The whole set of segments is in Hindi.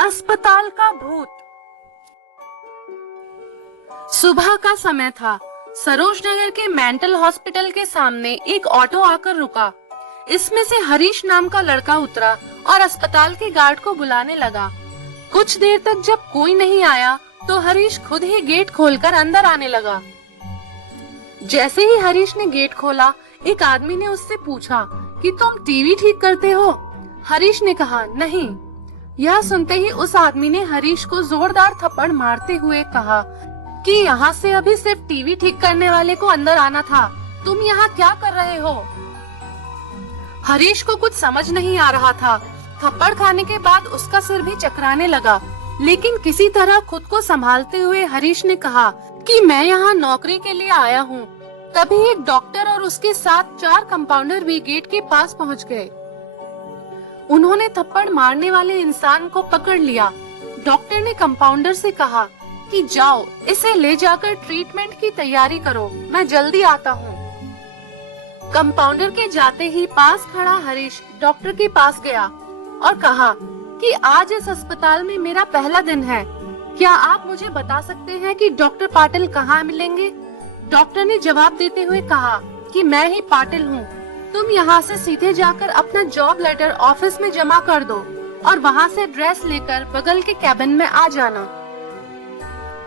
अस्पताल का भूत। सुबह का समय था। सरोज नगर के मेंटल हॉस्पिटल के सामने एक ऑटो आकर रुका। इसमें से हरीश नाम का लड़का उतरा और अस्पताल के गार्ड को बुलाने लगा। कुछ देर तक जब कोई नहीं आया तो हरीश खुद ही गेट खोलकर अंदर आने लगा। जैसे ही हरीश ने गेट खोला, एक आदमी ने उससे पूछा कि तुम टीवी ठीक करते हो? हरीश ने कहा नहीं। यह सुनते ही उस आदमी ने हरीश को जोरदार थप्पड़ मारते हुए कहा कि यहाँ से अभी सिर्फ टीवी ठीक करने वाले को अंदर आना था, तुम यहाँ क्या कर रहे हो? हरीश को कुछ समझ नहीं आ रहा था। थप्पड़ खाने के बाद उसका सिर भी चकराने लगा, लेकिन किसी तरह खुद को संभालते हुए हरीश ने कहा कि मैं यहाँ नौकरी के लिए आया हूँ। तभी एक डॉक्टर और उसके साथ 4 कंपाउंडर भी गेट के पास पहुँच गए। उन्होंने थप्पड़ मारने वाले इंसान को पकड़ लिया। डॉक्टर ने कंपाउंडर से कहा कि जाओ, इसे ले जाकर ट्रीटमेंट की तैयारी करो, मैं जल्दी आता हूँ। कंपाउंडर के जाते ही पास खड़ा हरीश डॉक्टर के पास गया और कहा कि आज इस अस्पताल में मेरा पहला दिन है, क्या आप मुझे बता सकते हैं कि डॉक्टर पाटिल कहाँ मिलेंगे? डॉक्टर ने जवाब देते हुए कहा कि मैं ही पाटिल हूँ, तुम यहाँ से सीधे जाकर अपना जॉब लेटर ऑफिस में जमा कर दो और वहाँ से ड्रेस लेकर बगल के कैबिन में आ जाना।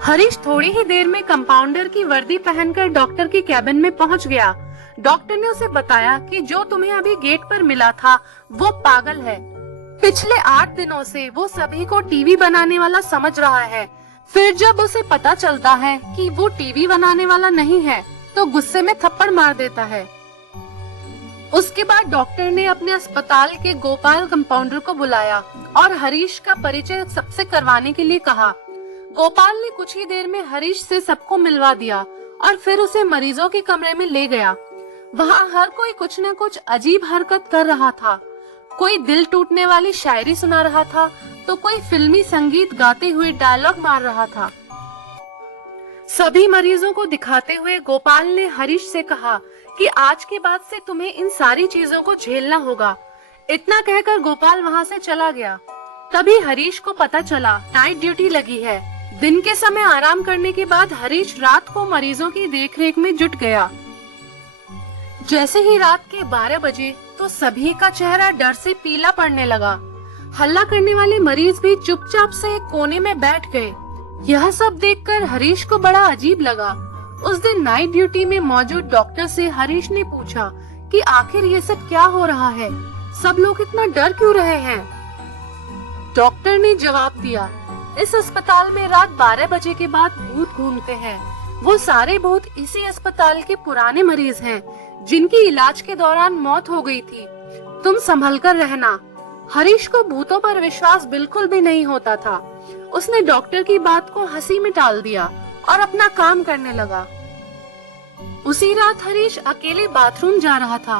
हरीश थोड़ी ही देर में कंपाउंडर की वर्दी पहनकर डॉक्टर के कैबिन में पहुँच गया। डॉक्टर ने उसे बताया कि जो तुम्हें अभी गेट पर मिला था वो पागल है। पिछले 8 दिनों से वो सभी को टीवी बनाने वाला समझ रहा है। फिर जब उसे पता चलता है कि वो टीवी बनाने वाला नहीं है तो गुस्से में थप्पड़ मार देता है। उसके बाद डॉक्टर ने अपने अस्पताल के गोपाल कंपाउंडर को बुलाया और हरीश का परिचय सबसे करवाने के लिए कहा। गोपाल ने कुछ ही देर में हरीश से सबको मिलवा दिया और फिर उसे मरीजों के कमरे में ले गया। वहाँ हर कोई कुछ न कुछ अजीब हरकत कर रहा था। कोई दिल टूटने वाली शायरी सुना रहा था तो कोई फिल्मी संगीत गाते हुए डायलॉग मार रहा था। सभी मरीजों को दिखाते हुए गोपाल ने हरीश से कहा कि आज के बाद से तुम्हें इन सारी चीजों को झेलना होगा। इतना कहकर गोपाल वहाँ से चला गया। तभी हरीश को पता चला नाइट ड्यूटी लगी है। दिन के समय आराम करने के बाद हरीश रात को मरीजों की देखरेख में जुट गया। जैसे ही रात के 12 बजे तो सभी का चेहरा डर से पीला पड़ने लगा। हल्ला करने वाले मरीज भी चुपचाप से एक कोने में बैठ गए। यह सब देखकर हरीश को बड़ा अजीब लगा। उस दिन नाइट ड्यूटी में मौजूद डॉक्टर से हरीश ने पूछा कि आखिर ये सब क्या हो रहा है, सब लोग इतना डर क्यों रहे हैं? डॉक्टर ने जवाब दिया, इस अस्पताल में रात 12 बजे के बाद भूत घूमते हैं। वो सारे भूत इसी अस्पताल के पुराने मरीज हैं जिनकी इलाज के दौरान मौत हो गई थी। तुम संभल कर रहना। हरीश को भूतों पर विश्वास बिल्कुल भी नहीं होता था। उसने डॉक्टर की बात को हंसी में टाल दिया और अपना काम करने लगा। उसी रात हरीश अकेले बाथरूम जा रहा था।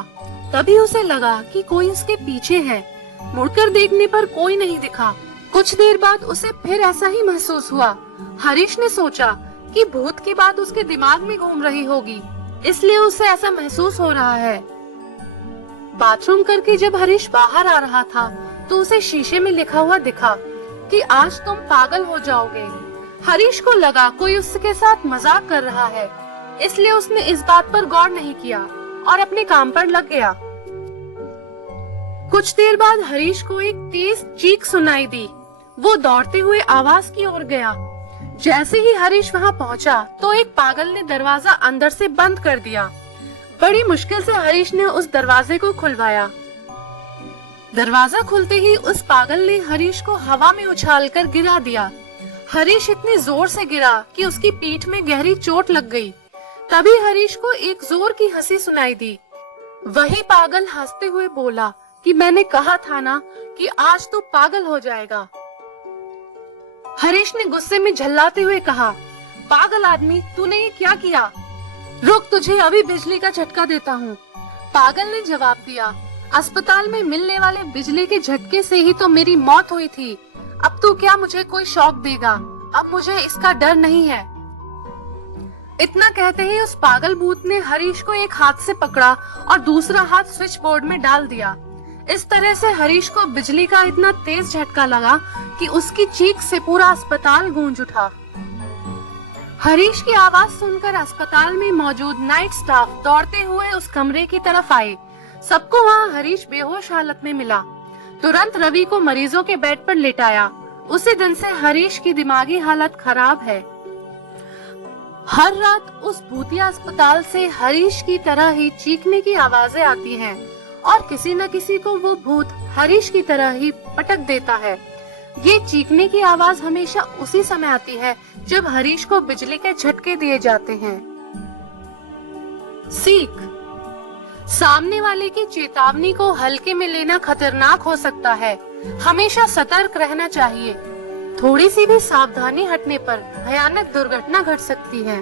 तभी उसे लगा कि कोई उसके पीछे है। मुड़कर देखने पर कोई नहीं दिखा। कुछ देर बाद उसे फिर ऐसा ही महसूस हुआ। हरीश ने सोचा कि भूत की बात उसके दिमाग में घूम रही होगी, इसलिए उसे ऐसा महसूस हो रहा है। बाथरूम करके जब हरीश बाहर आ रहा था तो उसे शीशे में लिखा हुआ दिखा कि आज तुम पागल हो जाओगे। हरीश को लगा कोई उसके साथ मजाक कर रहा है, इसलिए उसने इस बात पर गौर नहीं किया और अपने काम पर लग गया। कुछ देर बाद हरीश को एक तेज चीख सुनाई दी। वो दौड़ते हुए आवाज की ओर गया। जैसे ही हरीश वहां पहुंचा तो एक पागल ने दरवाजा अंदर से बंद कर दिया। बड़ी मुश्किल से हरीश ने उस दरवाजे को खुलवाया। दरवाजा खुलते ही उस पागल ने हरीश को हवा में उछालकर गिरा दिया। हरीश इतनी जोर से गिरा कि उसकी पीठ में गहरी चोट लग गई। तभी हरीश को एक जोर की हंसी सुनाई दी। वही पागल हंसते हुए बोला कि मैंने कहा था ना कि आज तू पागल हो जाएगा। हरीश ने गुस्से में झल्लाते हुए कहा, पागल आदमी, तूने ये क्या किया? रुक, तुझे अभी बिजली का झटका देता हूँ। पागल ने जवाब दिया, अस्पताल में मिलने वाले बिजली के झटके से ही तो मेरी मौत हुई थी। अब तू क्या मुझे कोई शॉक देगा? अब मुझे इसका डर नहीं है। इतना कहते ही उस पागल भूत ने हरीश को एक हाथ से पकड़ा और दूसरा हाथ स्विच बोर्ड में डाल दिया। इस तरह से हरीश को बिजली का इतना तेज झटका लगा कि उसकी चीख से पूरा अस्पताल गूंज उठा। हरीश की आवाज सुनकर अस्पताल में मौजूद नाइट स्टाफ दौड़ते हुए उस कमरे की तरफ आए। सबको वहाँ हरीश बेहोश हालत में मिला। तुरंत रवि को मरीजों के बेड पर लेटाया। उसी दिन से हरीश की दिमागी हालत खराब है। हर रात उस भूतिया अस्पताल से हरीश की तरह ही चीखने की आवाजें आती हैं और किसी न किसी को वो भूत हरीश की तरह ही पटक देता है। ये चीखने की आवाज हमेशा उसी समय आती है जब हरीश को बिजली के झटके दिए जाते हैं। सीख, सामने वाले की चेतावनी को हल्के में लेना खतरनाक हो सकता है। हमेशा सतर्क रहना चाहिए। थोड़ी सी भी सावधानी हटने पर भयानक दुर्घटना घट सकती है।